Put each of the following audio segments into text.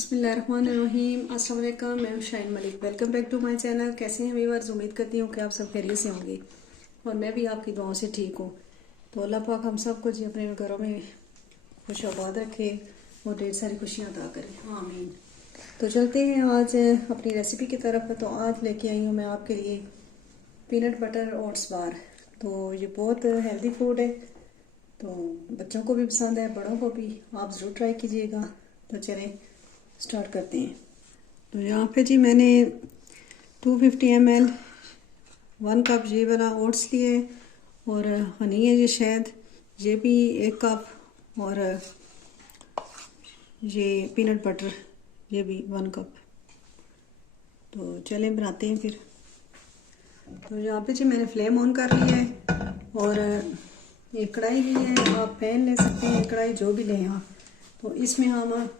बिस्मिल्लाहिर्रहमानिर्रहीम। अस्सलाम वालेकुम। मैं हूं Shine Malik. Welcome back to my channel. कैसे हैं व्यूअर्स? उम्मीद करती हूँ कि आप सब खैरियत से होंगे और मैं भी आपकी दुआओं से ठीक हूँ। तो अल्लाह पाक हम सबको जी अपने घरों में खुश आबाद रखे और ढेर सारी खुशियाँ अता करें, आमीन। तो चलते हैं आज अपनी रेसिपी की तरफ। तो आज लेके आई हूँ मैं आपके लिए पीनट बटर ओट्स बार। तो ये बहुत हेल्दी फूड है, तो बच्चों को भी पसंद है, बड़ों को भी। आप ज़रूर ट्राई कीजिएगा। तो चलें स्टार्ट करते हैं। तो यहाँ पे जी मैंने 250 ml 1 कप ये वाला ओट्स लिए और हनी है ये शहद, ये भी 1 कप, और ये पीनट बटर ये भी 1 कप। तो चलें बनाते हैं फिर। तो यहाँ पे जी मैंने फ्लेम ऑन कर लिया है और एक कढ़ाई ली है। आप पैन ले सकते हैं, कढ़ाई जो भी लें आप। तो इसमें हम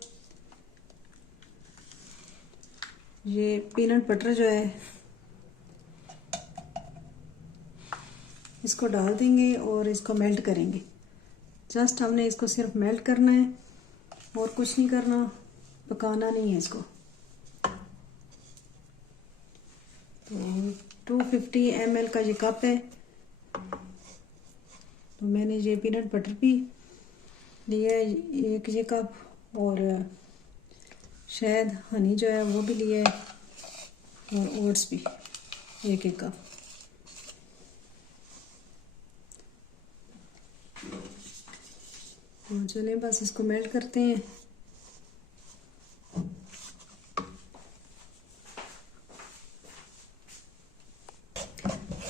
ये पीनट बटर जो है इसको डाल देंगे और इसको मेल्ट करेंगे। जस्ट हमने इसको सिर्फ मेल्ट करना है और कुछ नहीं करना, पकाना नहीं है इसको। तो 250 ml का ये कप है। तो मैंने ये पीनट बटर भी लिया है 1 ये कप, और शहद हनी जो है वो भी लिया है, और ओट्स भी 1 कप। तो चलिए बस इसको मेल्ट करते हैं।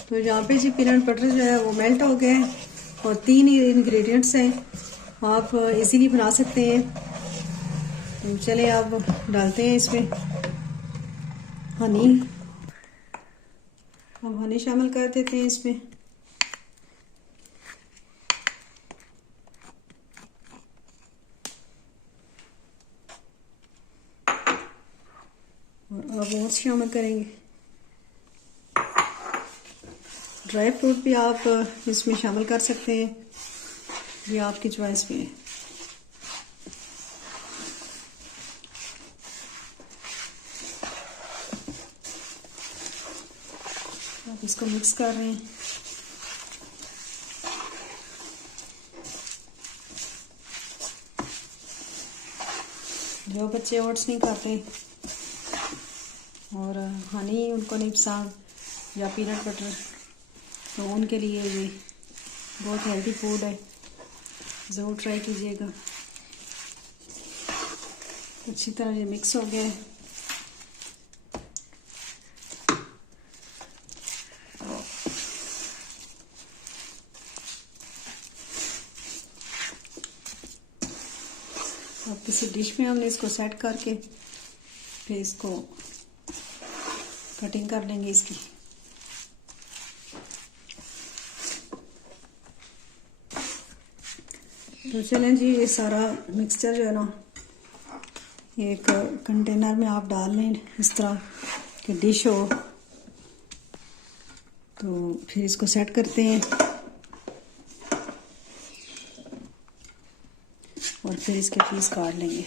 तो यहाँ पे जी पीनट बटर जो है वो मेल्ट हो गया है और 3 इंग्रेडिएंट्स हैं, आप इजीली बना सकते हैं। तो चलिए अब डालते हैं इसमें हनी। अब हनी शामिल कर देते हैं इसमें। और अब ओट्स शामिल करेंगे। ड्राई फ्रूट भी आप इसमें शामिल कर सकते हैं, ये आपकी चॉइस पे है। आप इसको मिक्स कर रहे हैं। जो बच्चे ओट्स नहीं खाते और हनी उनको नहीं पसंद या पीनट बटर, तो उनके लिए ये बहुत हेल्दी फूड है, ज़रूर ट्राई कीजिएगा। अच्छी तरह ये मिक्स हो गया है। अब किसी डिश में हमने इसको सेट करके फिर इसको कटिंग कर लेंगे इसकी। तो चलें जी, ये सारा मिक्सचर जो है ना एक कंटेनर में आप डाल लें, इस तरह की डिश हो। तो फिर इसको सेट करते हैं और फिर इसके पीस काट लेंगे।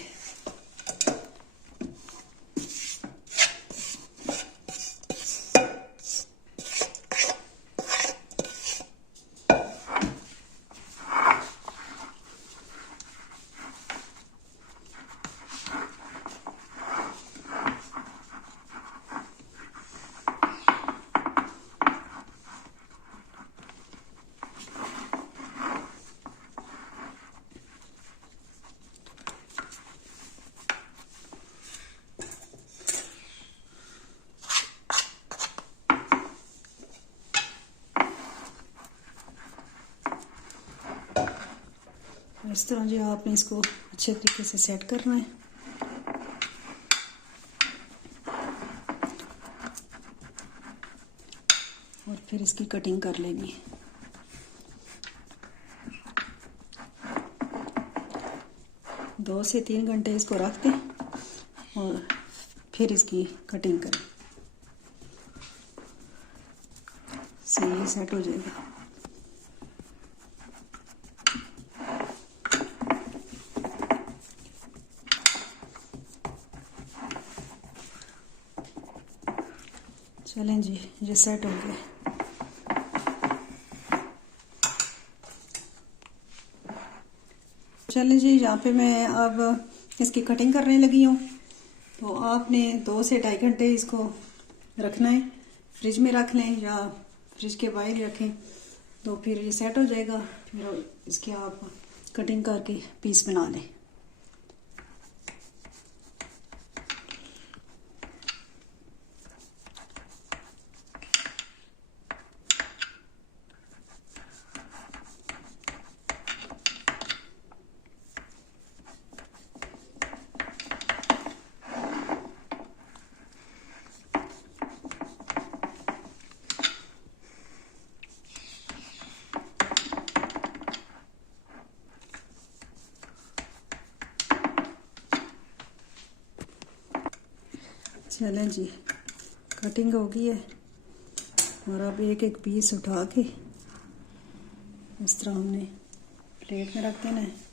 इस तरह जो आपने इसको अच्छे तरीके से सेट करना है। और फिर इसकी कटिंग कर लेनी। 2 से 3 घंटे इसको रख दें और फिर इसकी कटिंग करें, सही सेट हो जाएगा। चलें जी, ये सेट हो गया। चलें जी, यहाँ पे मैं अब इसकी कटिंग करने लगी हूँ। तो आपने 2 से 2.5 घंटे इसको रखना है। फ्रिज में रख लें या फ्रिज के बाहर रखें, तो फिर ये सेट हो जाएगा। फिर इसके आप कटिंग करके पीस बना लें। चलें जी, कटिंग हो गई है और अब एक एक पीस उठा के इस तरह हमने प्लेट में रख देना है।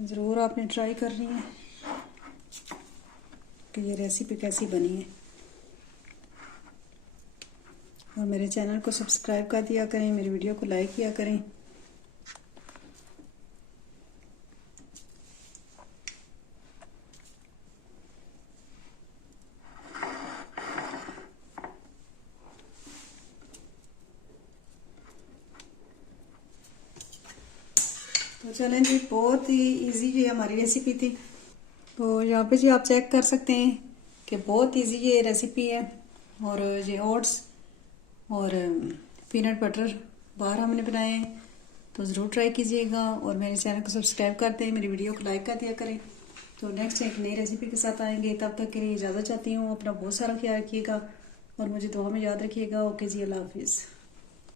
ज़रूर आपने ट्राई करनी है कि ये रेसिपी कैसी बनी है, और मेरे चैनल को सब्सक्राइब कर दिया करें, मेरी वीडियो को लाइक किया करें। तो चलें जी, बहुत ही इजी ये हमारी रेसिपी थी। तो यहाँ पे जी आप चेक कर सकते हैं कि बहुत इजी ये रेसिपी है। और ये ओट्स और पीनट बटर बाहर हमने बनाए हैं, तो ज़रूर ट्राई कीजिएगा और मेरे चैनल को सब्सक्राइब कर दें, मेरी वीडियो को लाइक कर दिया करें। तो नेक्स्ट एक नई रेसिपी के साथ आएंगे, तब तक के लिए इजाज़त चाहती हूँ। अपना बहुत सारा ख्याल रखिएगा और मुझे दुआ में याद रखिएगा। ओके जी, अल्लाह हाफिज़।